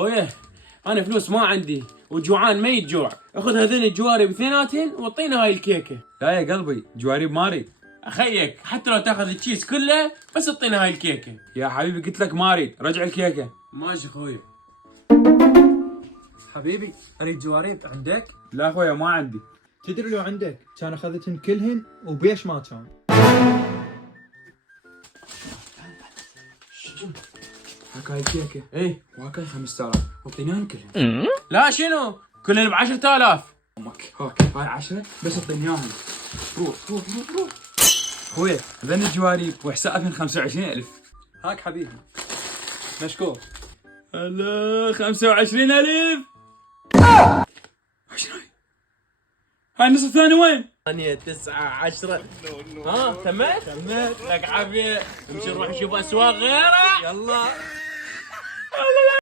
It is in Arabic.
خويه انا فلوس ما عندي وجوعان ميت جوع، اخذ هذين الجوارب اثنيناتن واعطينا هاي الكيكه. لا يا قلبي جواريب ماري. اخيك حتى لو تاخذ الكيس كله بس اعطينا هاي الكيكه. يا حبيبي قلت لك ماري، رجع الكيكه. ماشي خويه. حبيبي اريد جواريب عندك؟ لا خويا ما عندي. تدري لو عندك كان اخذتهن كلهن وبيش ما كان. هاك هاي الكيكه. ايه وهاك هاي 5000 اعطيناهم كلهم. لا شنو كلهن ب10,000. امك هاك هاي 10 بس اعطيني اياهم. روح روح روح روح. خويا ذن الجواريب وحسابهن 25,000. هاك حبيبي مشكور. هلا 25,000. شنو هاي النص الثاني وين؟ 8 9 10. ها تمت لك عافيه. امشي نروح نشوف اسواق غيره. يلا